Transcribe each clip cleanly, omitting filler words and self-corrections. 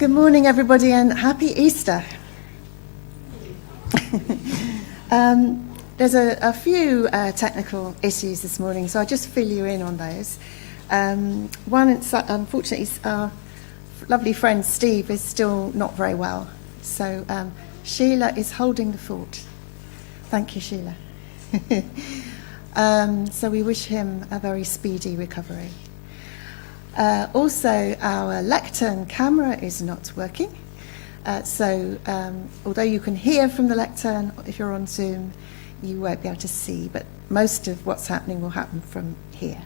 Good morning, everybody, and happy Easter. There's a few technical issues this morning, so I'll just fill you in on those. One, unfortunately, our lovely friend Steve is still not very well, so Sheila is holding the fort. Thank you, Sheila. So we wish him a very speedy recovery. Also, our lectern camera is not working. So although you can hear from the lectern, if you're on Zoom, you won't be able to see, but most of what's happening will happen from here.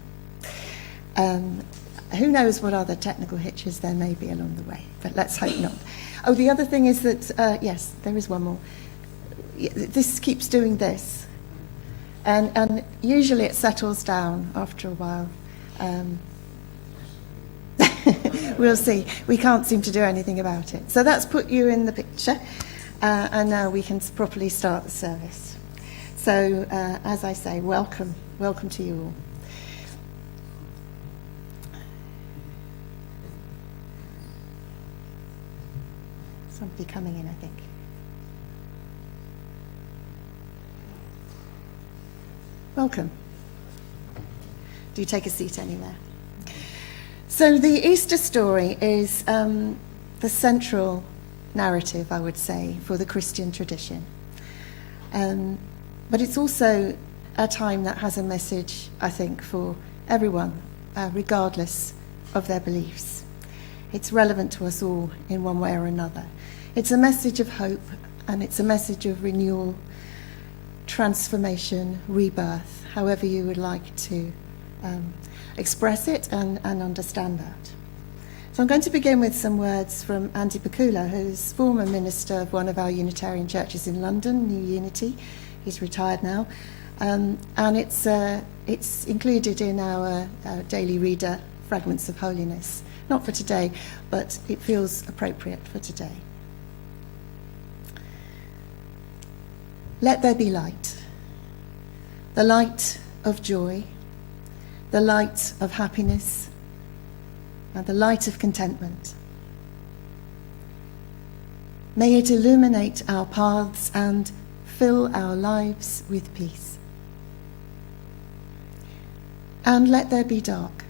Who knows what other technical hitches there may be along the way, but let's hope not. Oh, the other thing is that, yes, there is one more. This keeps doing this, and usually it settles down after a while. We'll see. We can't seem to do anything about it. So that's put you in the picture, and now we can properly start the service. So, as I say, welcome to you all. Somebody coming in, I think. Welcome. Do take a seat anywhere. So the Easter story is the central narrative, I would say, for the Christian tradition. But it's also a time that has a message, I think, for everyone, regardless of their beliefs. It's relevant to us all in one way or another. It's a message of hope, and it's a message of renewal, transformation, rebirth, however you would like to express it and understand that. So I'm going to begin with some words from Andy Pakula, who's former minister of one of our Unitarian churches in London, New Unity. He's retired now. And it's included in our daily reader, Fragments of Holiness. Not for today, but it feels appropriate for today. Let there be light. The light of joy, the light of happiness, and the light of contentment. May it illuminate our paths and fill our lives with peace. And let there be dark,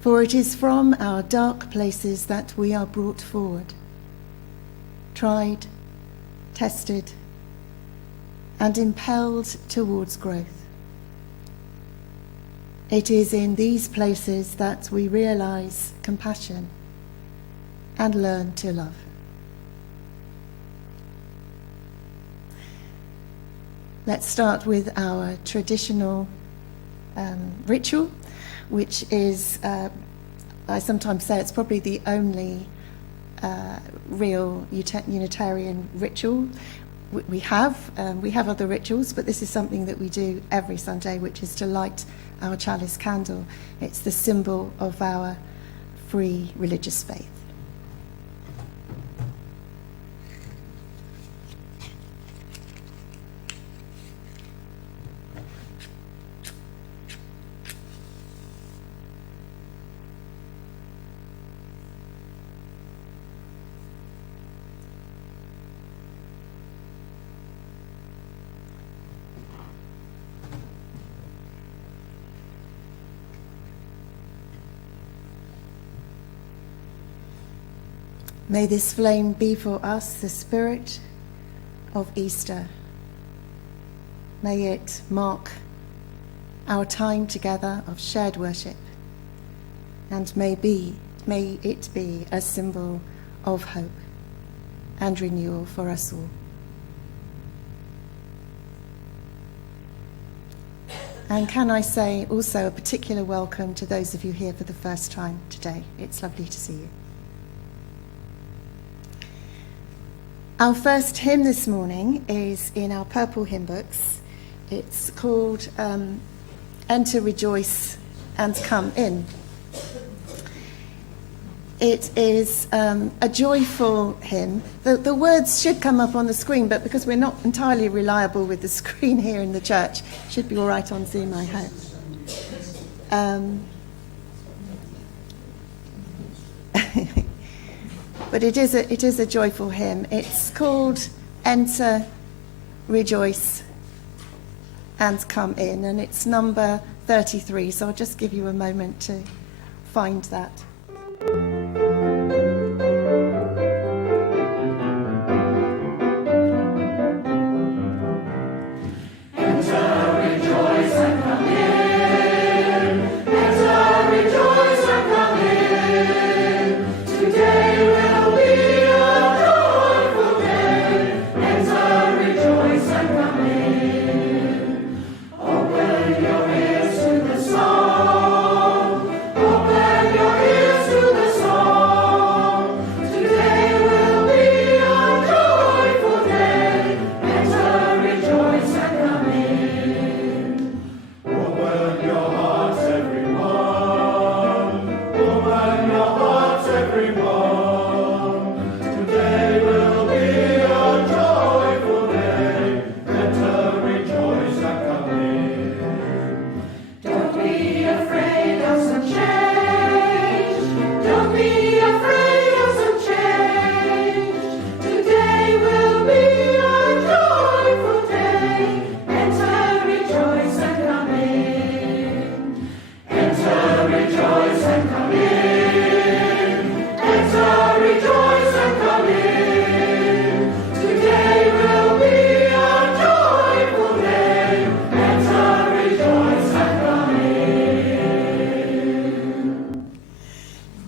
for it is from our dark places that we are brought forward, tried, tested, and impelled towards growth. It is in these places that we realize compassion and learn to love. Let's start with our traditional ritual, which is, I sometimes say it's probably the only real Unitarian ritual we have. We have other rituals, but this is something that we do every Sunday, which is to light our chalice candle. It's the symbol of our free religious faith. May this flame be for us the spirit of Easter. May it mark our time together of shared worship, and may it be a symbol of hope and renewal for us all. And can I say also a particular welcome to those of you here for the first time today. It's lovely to see you. Our first hymn this morning is in our purple hymn books. It's called Enter, Rejoice, and Come In. It is a joyful hymn. The words should come up on the screen, but because we're not entirely reliable with the screen here in the church, it should be all right on Zoom, I hope. But it is a joyful hymn. It's called Enter, Rejoice and Come In, and it's number 33. So I'll just give you a moment to find that.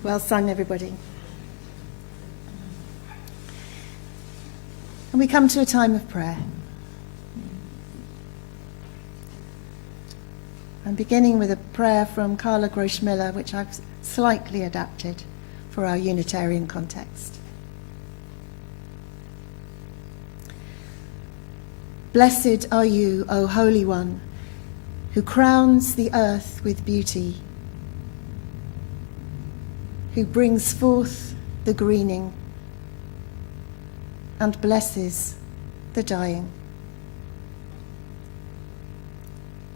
Well sung, everybody. And we come to a time of prayer. I'm beginning with a prayer from Carla Grosch-Miller, which I've slightly adapted for our Unitarian context. Blessed are you, O Holy One, who crowns the earth with beauty, who brings forth the greening and blesses the dying,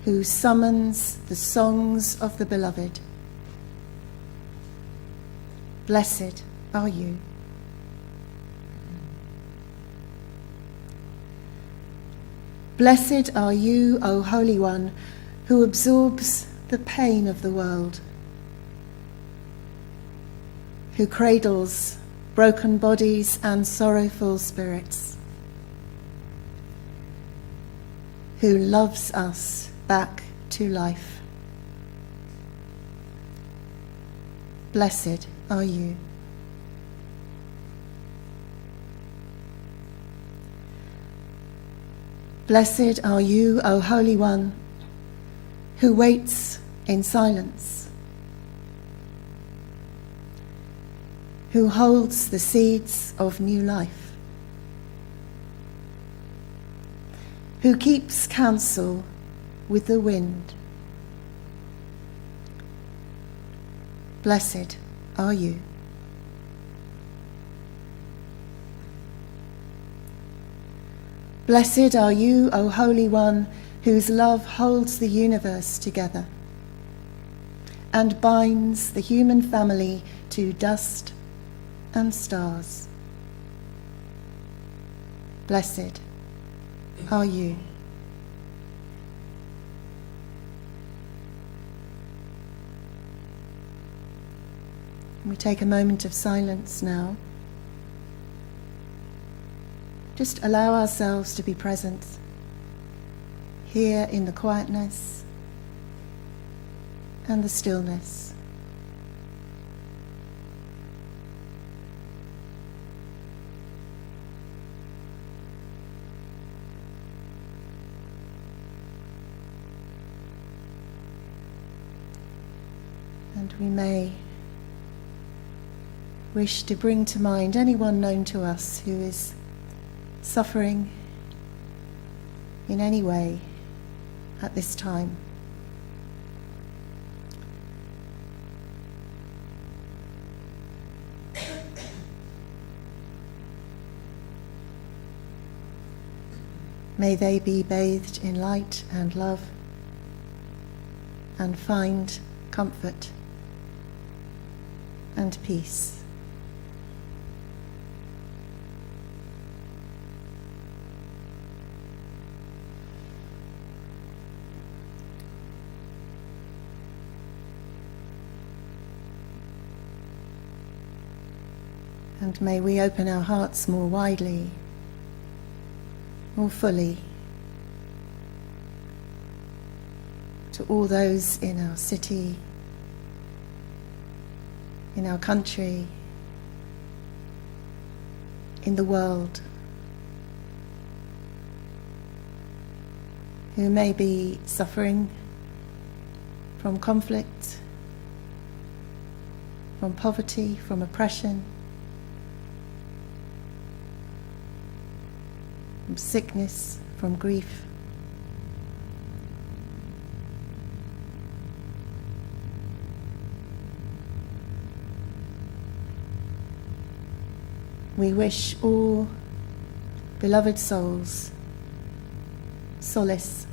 who summons the songs of the beloved. Blessed are you. Blessed are you, O Holy One, who absorbs the pain of the world, who cradles broken bodies and sorrowful spirits, who loves us back to life. Blessed are you. Blessed are you, O Holy One, who waits in silence, who holds the seeds of new life, who keeps counsel with the wind. Blessed are you. Blessed are you, O Holy One, whose love holds the universe together and binds the human family to dust and stars. Blessed are you. We take a moment of silence now. Just allow ourselves to be present here in the quietness and the stillness. And we may wish to bring to mind anyone known to us who is suffering in any way at this time. May they be bathed in light and love and find comfort and peace. And may we open our hearts more widely, more fully, to all those in our city, in our country, in the world, who may be suffering from conflict, from poverty, from oppression, from sickness, from grief. We wish all beloved souls solace,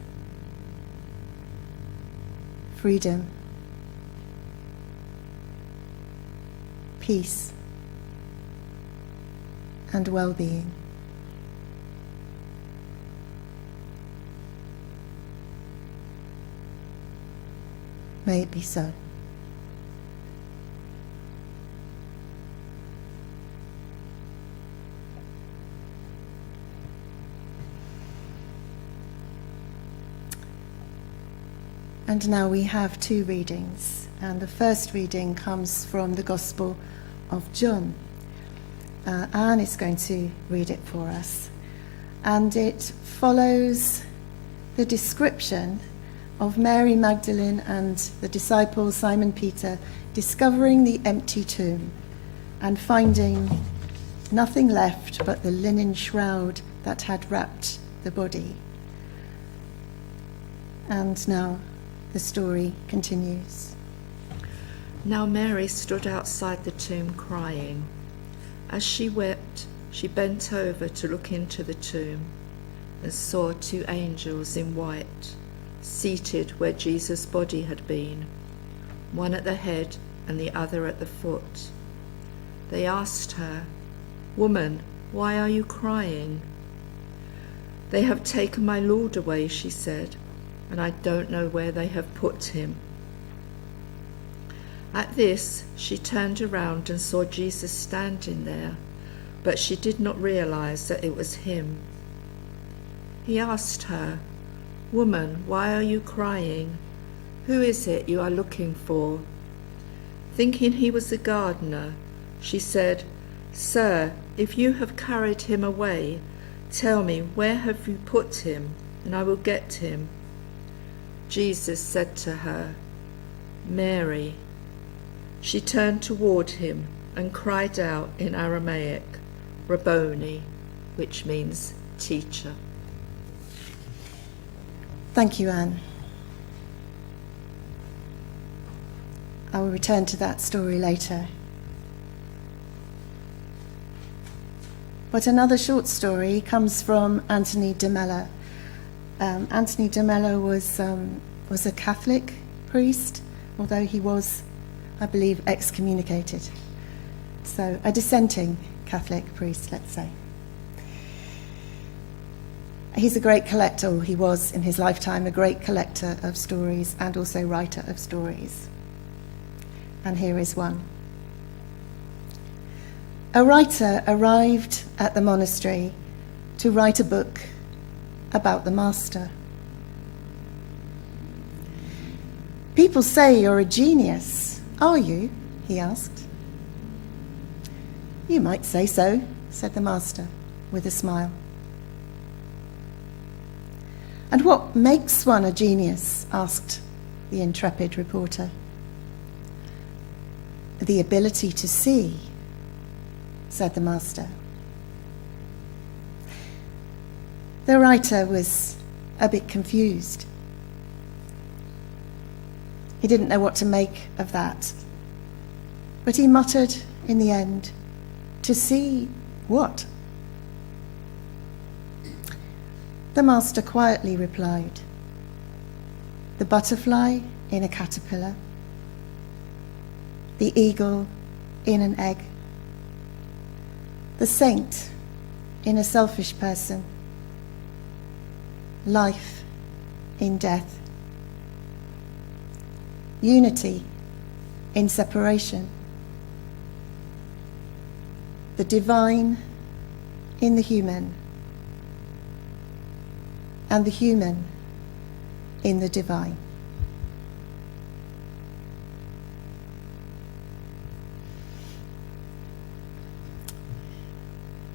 freedom, peace, and well-being. May it be so. And now we have two readings, and the first reading comes from the Gospel of John. Anne is going to read it for us, and it follows the description of Mary Magdalene and the disciple Simon Peter discovering the empty tomb and finding nothing left but the linen shroud that had wrapped the body. And now the story continues. Now Mary stood outside the tomb crying. As she wept, she bent over to look into the tomb and saw two angels in white, seated where Jesus' body had been, one at the head and the other at the foot. They asked her, "Woman, why are you crying?" "They have taken my Lord away," she said, "and I don't know where they have put him." At this, she turned around and saw Jesus standing there, but she did not realize that it was him. He asked her, "Woman, why are you crying? Who is it you are looking for?" Thinking he was the gardener, she said, "Sir, if you have carried him away, tell me, where have you put him, and I will get him." Jesus said to her, "Mary." She turned toward him and cried out in Aramaic, "Rabboni," which means teacher. Thank you, Anne. I will return to that story later. But another short story comes from Anthony de Mello. Anthony de Mello was a Catholic priest, although he was, I believe, excommunicated. So a dissenting Catholic priest, let's say. He's a great collector, or he was in his lifetime a great collector of stories and also writer of stories. And here is one. A writer arrived at the monastery to write a book about the master. "People say you're a genius. Are you?" he asked. "You might say so," said the master with a smile. "And what makes one a genius?" asked the intrepid reporter. "The ability to see," said the master. The writer was a bit confused. He didn't know what to make of that, but he muttered in the end, "To see what?" The master quietly replied, "The butterfly in a caterpillar, the eagle in an egg, the saint in a selfish person, life in death, unity in separation, the divine in the human, and the human in the divine.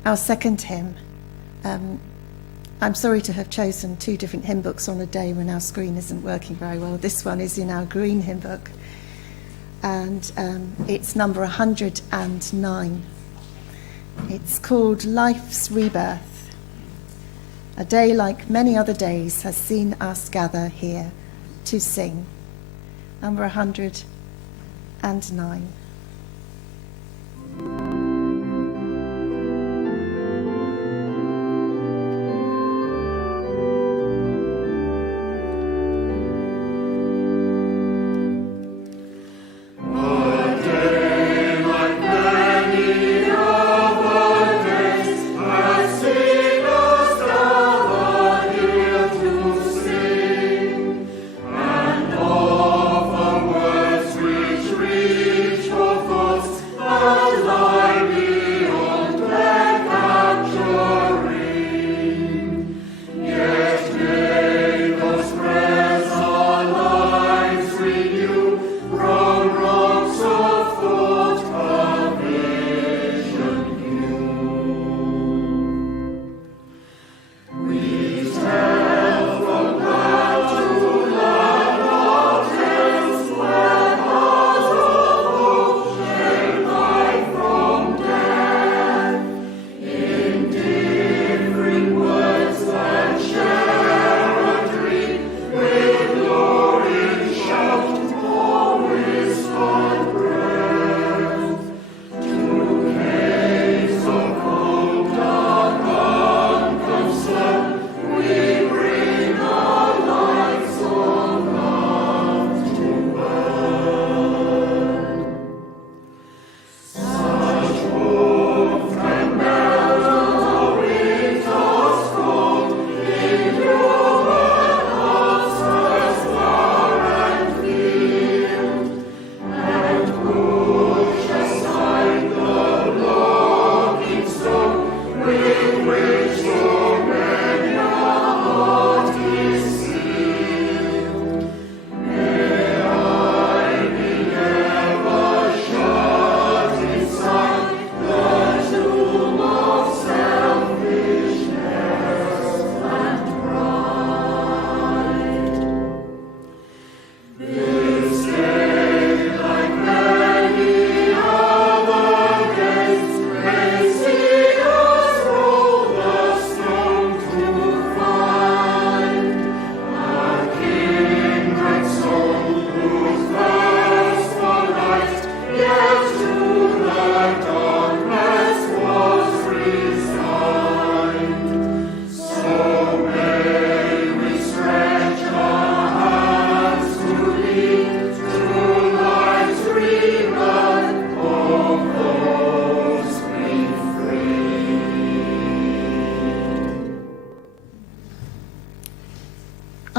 Our second hymn, I'm sorry to have chosen two different hymn books on a day when our screen isn't working very well. This one is in our green hymn book, and it's number 109. It's called Life's Rebirth. A day like many other days has seen us gather here to sing. Number 109.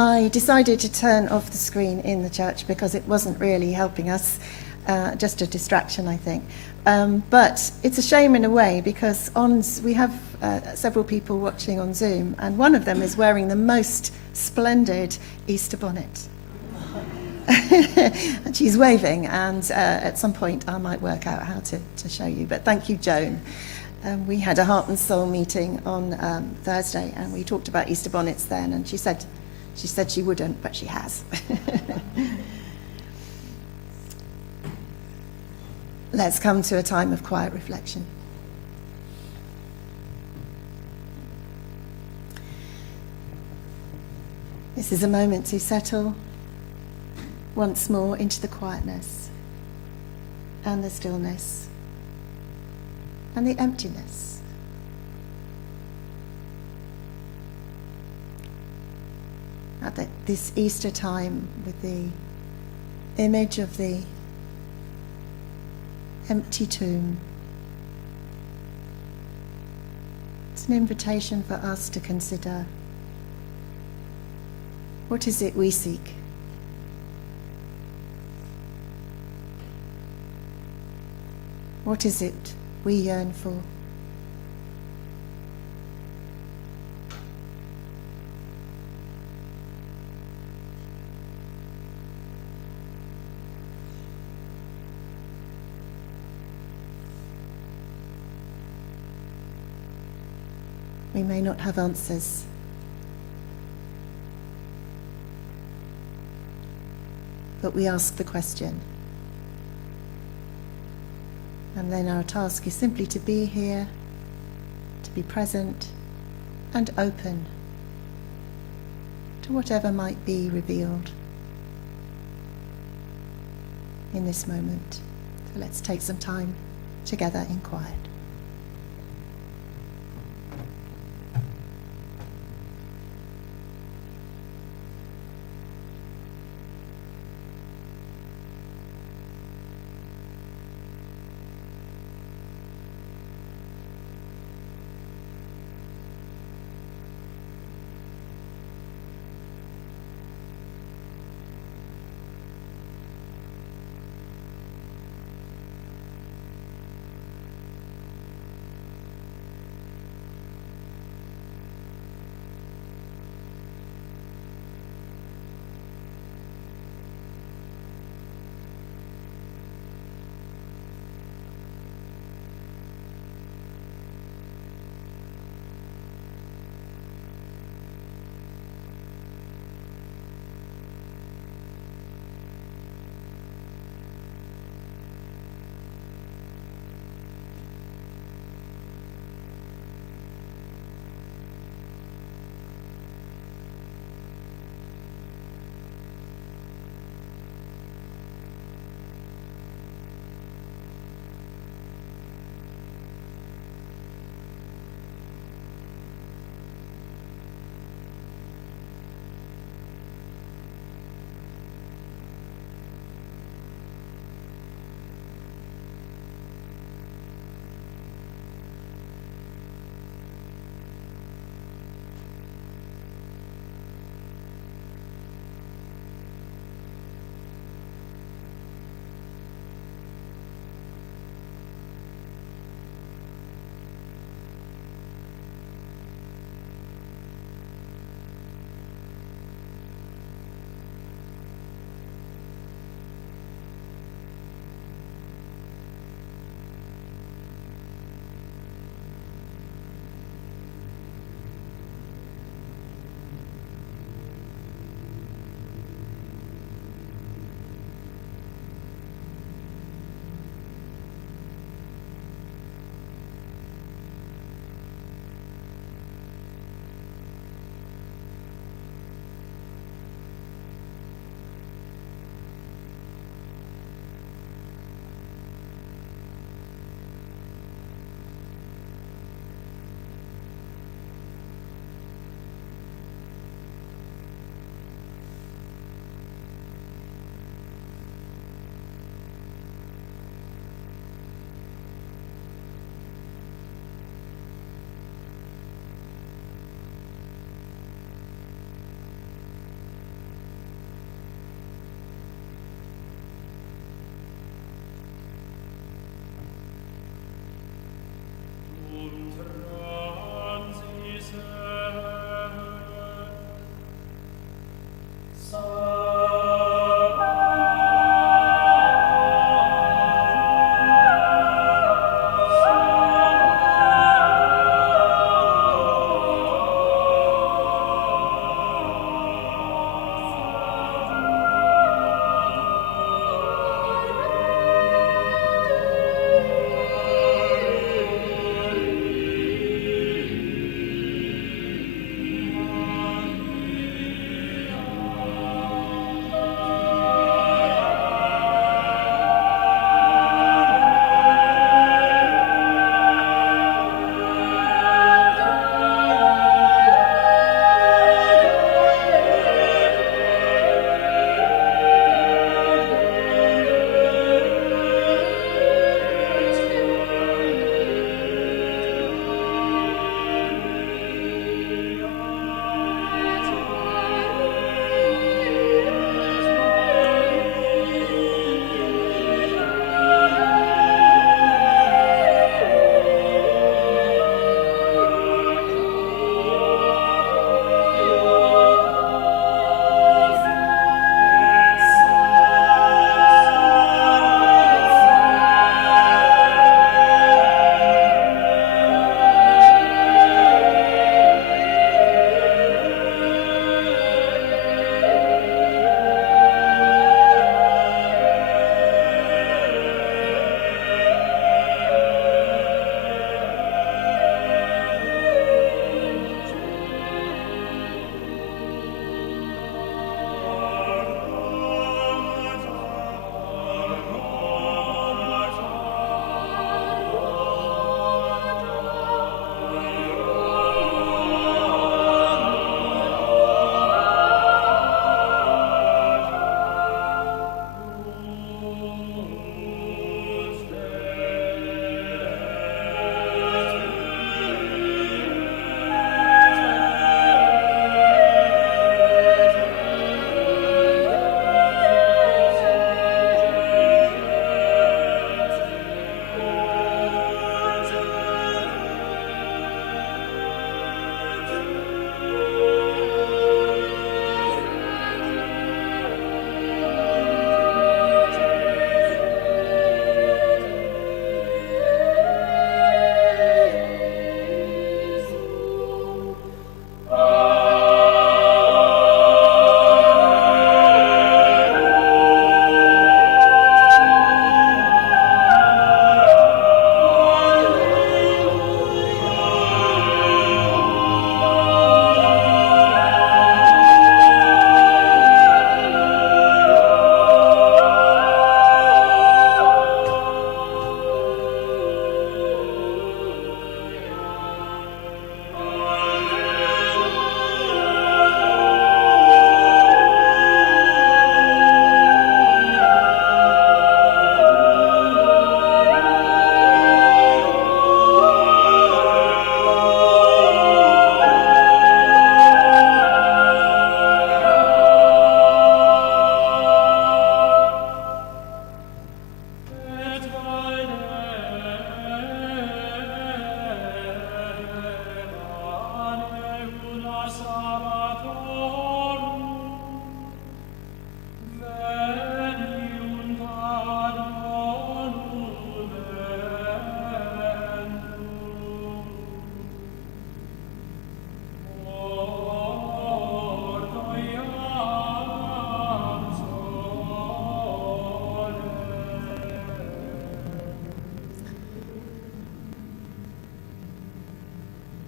I decided to turn off the screen in the church because it wasn't really helping us, just a distraction, I think. But it's a shame in a way because we have several people watching on Zoom, and one of them is wearing the most splendid Easter bonnet. And she's waving, and at some point I might work out how to show you. But thank you, Joan. We had a Heart and Soul meeting on Thursday, and we talked about Easter bonnets then, and she said she wouldn't, but she has. Let's come to a time of quiet reflection. This is a moment to settle once more into the quietness and the stillness and the emptiness. At this Easter time, with the image of the empty tomb, it's an invitation for us to consider, what is it we seek? What is it we yearn for. We may not have answers, but we ask the question. And then our task is simply to be here, to be present and open to whatever might be revealed in this moment. So let's take some time together in quiet.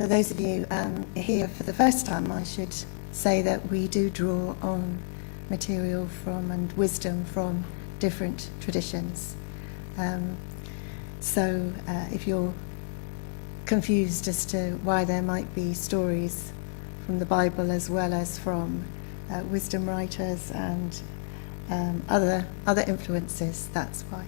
For those of you here for the first time, I should say that we do draw on material from and wisdom from different traditions. So if you're confused as to why there might be stories from the Bible as well as from wisdom writers and other influences, that's why.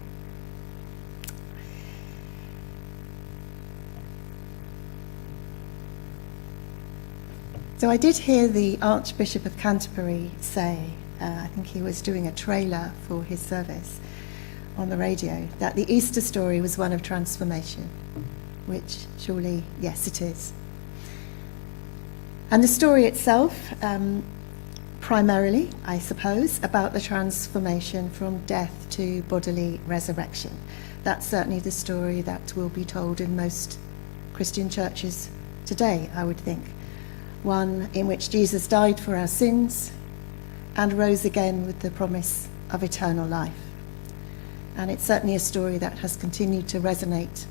So I did hear the Archbishop of Canterbury say, I think he was doing a trailer for his service on the radio, that the Easter story was one of transformation, which surely, yes, it is. And the story itself, primarily, I suppose, about the transformation from death to bodily resurrection. That's certainly the story that will be told in most Christian churches today, I would think. One in which Jesus died for our sins and rose again with the promise of eternal life. And it's certainly a story that has continued to resonate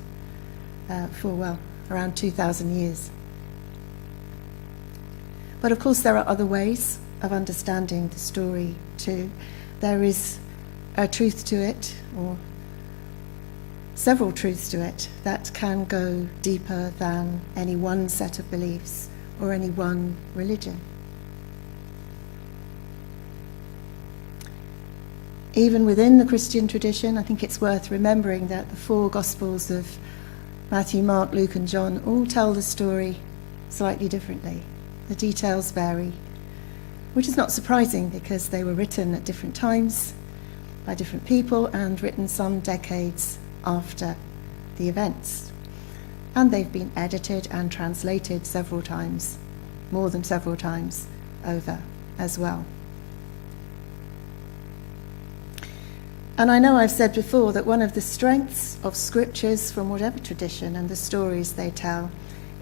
for, well, around 2,000 years. But of course there are other ways of understanding the story too. There is a truth to it, or several truths to it, that can go deeper than any one set of beliefs or any one religion. Even within the Christian tradition, I think it's worth remembering that the four Gospels of Matthew, Mark, Luke and John all tell the story slightly differently. The details vary, which is not surprising because they were written at different times by different people and written some decades after the events. And they've been edited and translated several times, more than several times over as well. And I know I've said before that one of the strengths of scriptures from whatever tradition and the stories they tell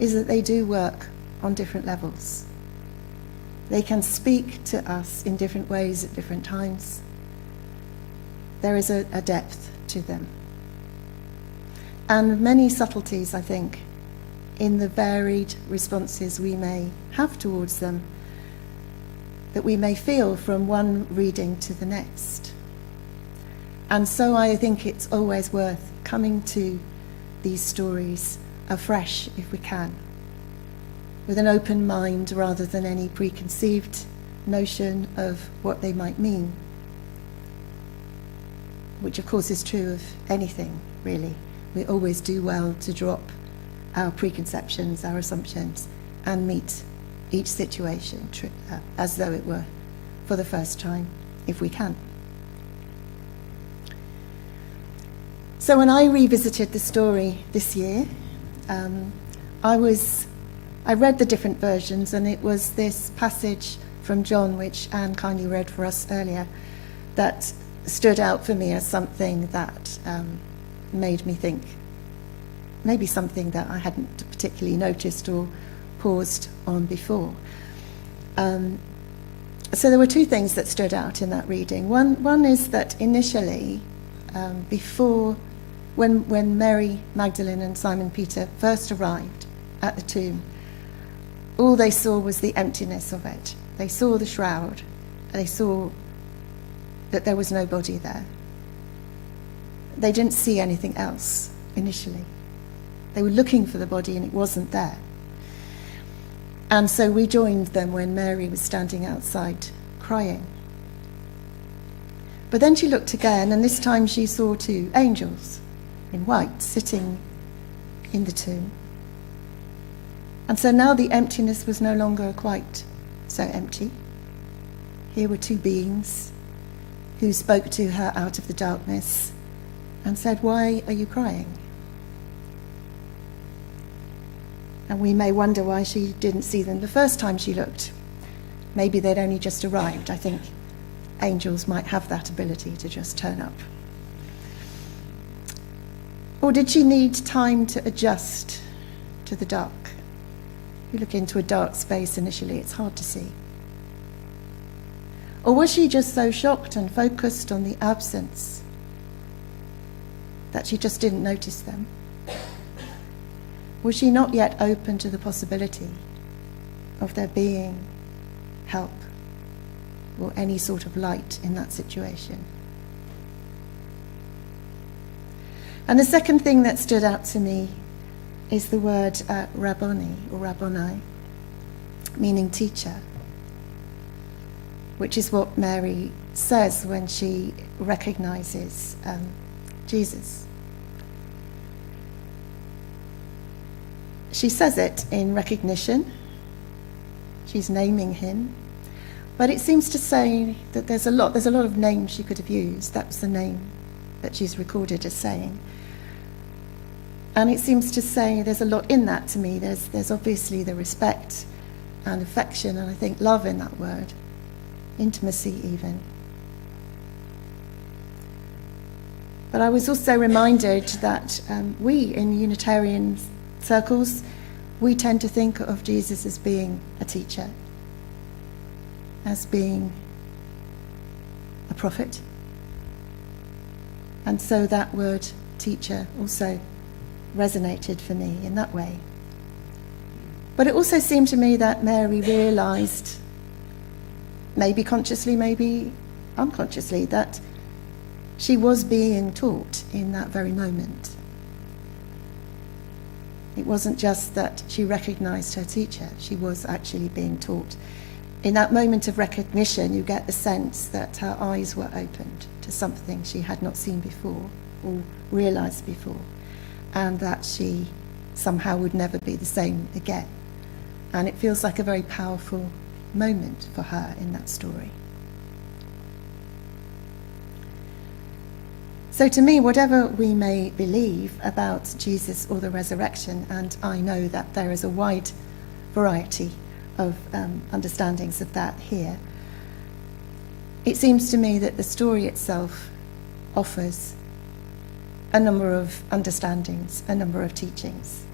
is that they do work on different levels. They can speak to us in different ways at different times. There is a depth to them. And many subtleties, I think, in the varied responses we may have towards them, that we may feel from one reading to the next. And so I think it's always worth coming to these stories afresh if we can, with an open mind rather than any preconceived notion of what they might mean, which of course is true of anything, really. We always do well to drop our preconceptions, our assumptions, and meet each situation as though it were for the first time, if we can. So when I revisited the story this year, I read the different versions, and it was this passage from John, which Anne kindly read for us earlier, that stood out for me as something that made me think, maybe something that I hadn't particularly noticed or paused on before. So there were two things that stood out in that reading. One is that initially, when Mary Magdalene and Simon Peter first arrived at the tomb, all they saw was the emptiness of it. They saw the shroud. They saw that there was no body there. They didn't see anything else initially. They were looking for the body and it wasn't there. And so we joined them when Mary was standing outside crying. But then she looked again, and this time she saw two angels in white sitting in the tomb. And so now the emptiness was no longer quite so empty. Here were two beings who spoke to her out of the darkness and said, "Why are you crying?" And we may wonder why she didn't see them the first time she looked. Maybe they'd only just arrived. I think angels might have that ability to just turn up. Or did she need time to adjust to the dark? You look into a dark space initially, it's hard to see. Or was she just so shocked and focused on the absence that she just didn't notice them? Was she not yet open to the possibility of there being help or any sort of light in that situation? And the second thing that stood out to me is the word Rabboni or Rabboni, meaning teacher, which is what Mary says when she recognizes Jesus. She says it in recognition. She's naming him. But it seems to say that there's a lot of names she could have used. That was the name that she's recorded as saying. And it seems to say there's a lot in that to me. There's obviously the respect and affection, and I think love in that word, intimacy even. But I was also reminded that we in Unitarian circles, we tend to think of Jesus as being a teacher, as being a prophet. And so that word teacher also resonated for me in that way. But it also seemed to me that Mary realized, maybe consciously, maybe unconsciously, that she was being taught in that very moment. It wasn't just that she recognized her teacher, she was actually being taught. In that moment of recognition, you get the sense that her eyes were opened to something she had not seen before or realized before, and that she somehow would never be the same again. And it feels like a very powerful moment for her in that story. So to me, whatever we may believe about Jesus or the resurrection, and I know that there is a wide variety of understandings of that here, it seems to me that the story itself offers a number of understandings, a number of teachings.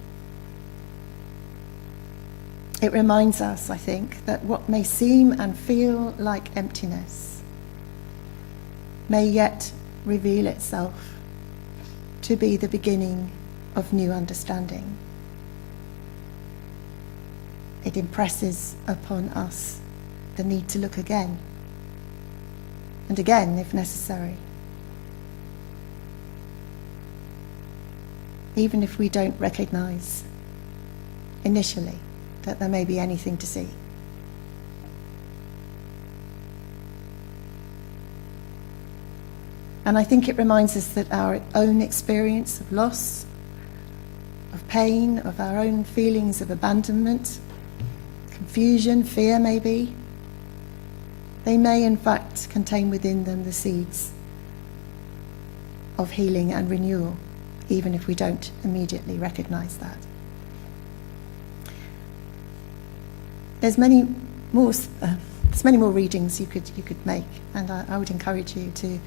It reminds us, I think, that what may seem and feel like emptiness may yet reveal itself to be the beginning of new understanding. It impresses upon us the need to look again, and again if necessary. Even if we don't recognize initially that there may be anything to see. And I think it reminds us that our own experience of loss, of pain, of our own feelings of abandonment, confusion, fear maybe, they may in fact contain within them the seeds of healing and renewal, even if we don't immediately recognize that. There's many more readings you could make, and I would encourage you to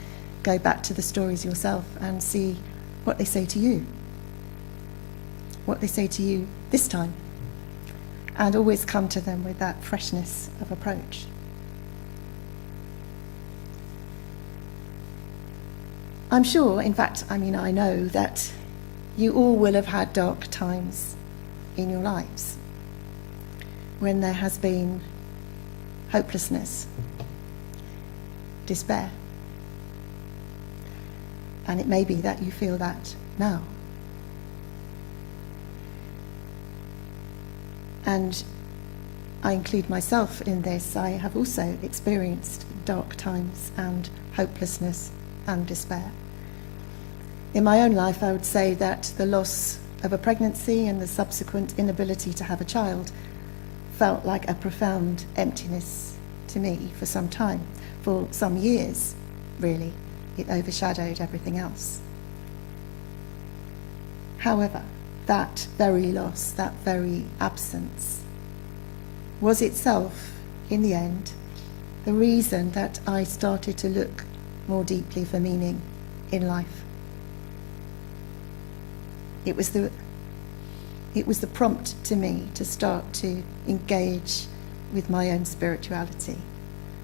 go back to the stories yourself and see what they say to you, what they say to you this time, and always come to them with that freshness of approach. I'm sure, in fact, I know that you all will have had dark times in your lives when there has been hopelessness, despair. And it may be that you feel that now. And I include myself in this. I have also experienced dark times and hopelessness and despair. In my own life, I would say that the loss of a pregnancy and the subsequent inability to have a child felt like a profound emptiness to me for some time, for some years, really. It overshadowed everything else. However, that very loss, that very absence, was itself, in the end, the reason that I started to look more deeply for meaning in life. It was the prompt to me to start to engage with my own spirituality.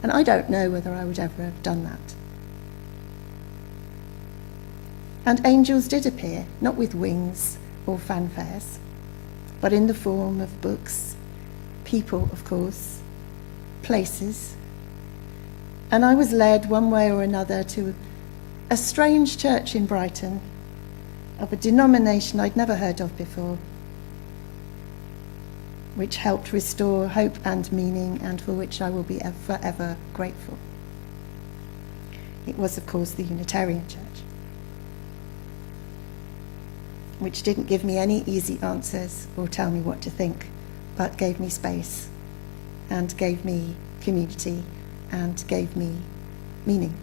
And I don't know whether I would ever have done that. And angels did appear, not with wings or fanfares, but in the form of books, people, of course, places. And I was led one way or another to a strange church in Brighton of a denomination I'd never heard of before, which helped restore hope and meaning, and for which I will be forever grateful. It was, of course, the Unitarian Church, which didn't give me any easy answers or tell me what to think, but gave me space and gave me community and gave me meaning.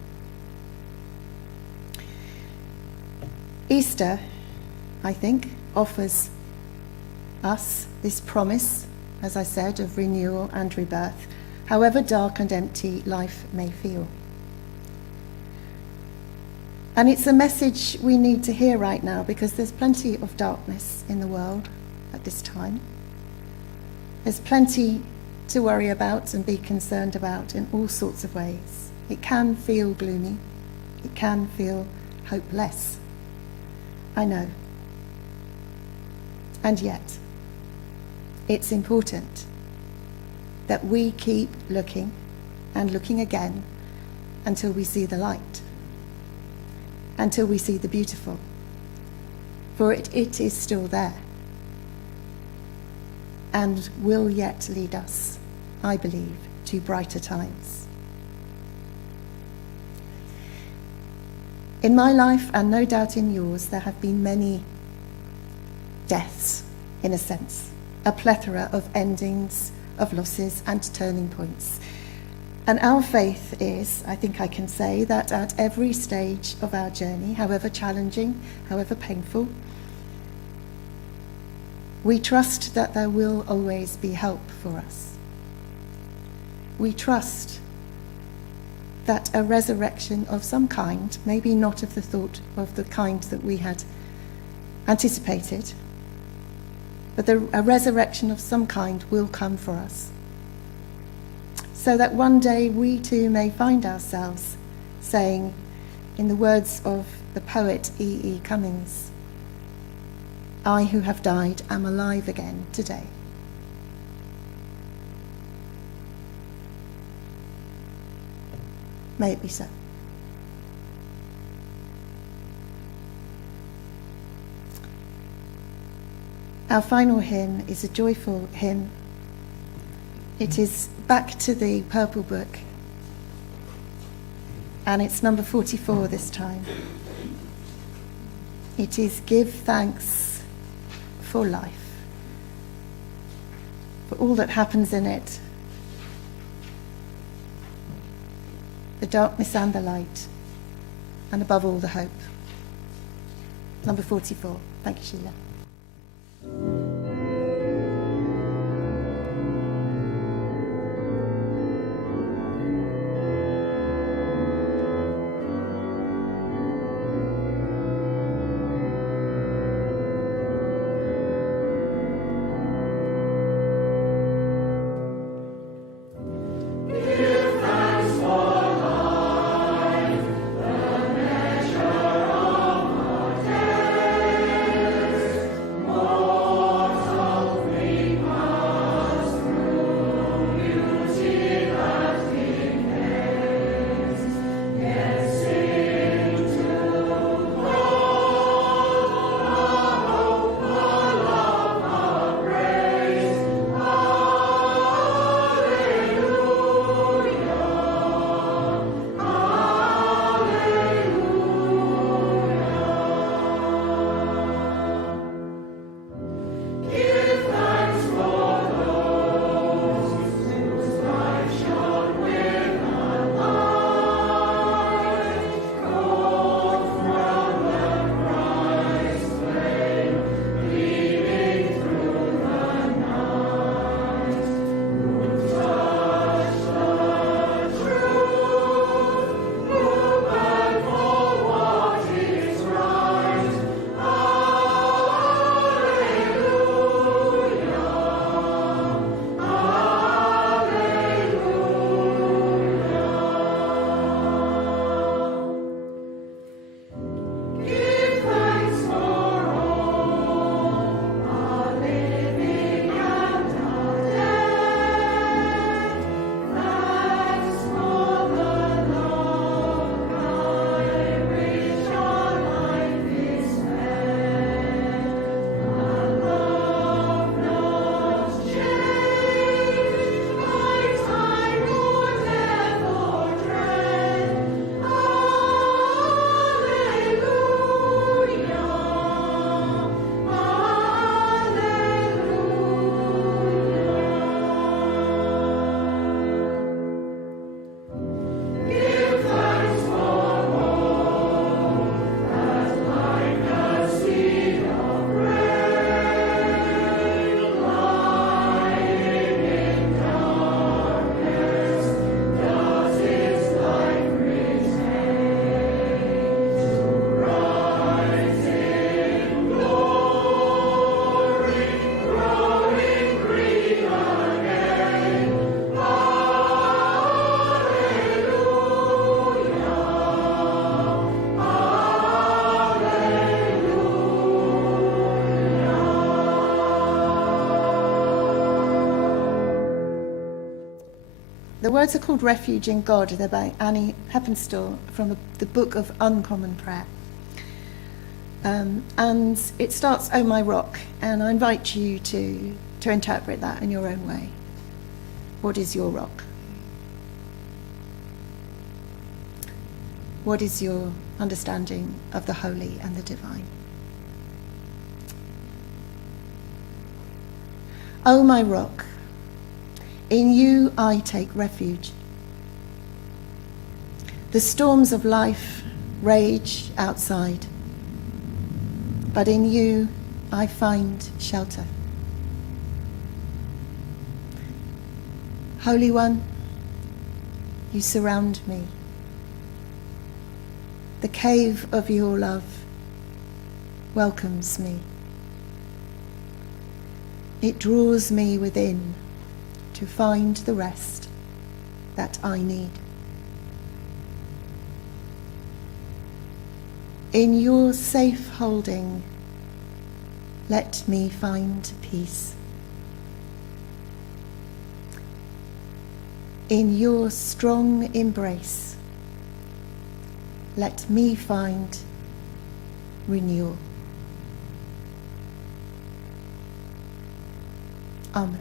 Easter, I think, offers us this promise, as I said, of renewal and rebirth, however dark and empty life may feel. And it's a message we need to hear right now, because there's plenty of darkness in the world at this time. There's plenty to worry about and be concerned about in all sorts of ways. It can feel gloomy. It can feel hopeless. I know. And yet, it's important that we keep looking and looking again until we see the light, until we see the beautiful, for it is still there and will yet lead us, I believe, to brighter times. In my life, and no doubt in yours, there have been many deaths, in a sense, a plethora of endings, of losses and turning points. And our faith is, I think I can say, that at every stage of our journey, however challenging, however painful, we trust that there will always be help for us. We trust that a resurrection of some kind, maybe not of the thought of the kind that we had anticipated, but a resurrection of some kind will come for us, so that one day we too may find ourselves saying, in the words of the poet E.E. Cummings, "I who have died am alive again today." May it be so. Our final hymn is a joyful hymn. It is back to the Purple Book, and it's number 44 this time. It is "Give Thanks for Life," for all that happens in it, the darkness and the light, and above all the hope. Number 44. Thank you, Sheila. words are called Refuge in God. They're by Annie Heppenstall from the Book of Uncommon Prayer. And it starts, "Oh my rock," and I invite you to interpret that in your own way. What is your rock? What is your understanding of the holy and the divine? Oh my rock, in you I take refuge. The storms of life rage outside, but in you I find shelter. Holy One, you surround me. The cave of your love welcomes me. It draws me within to find the rest that I need. In your safe holding, let me find peace. In your strong embrace, let me find renewal. Amen.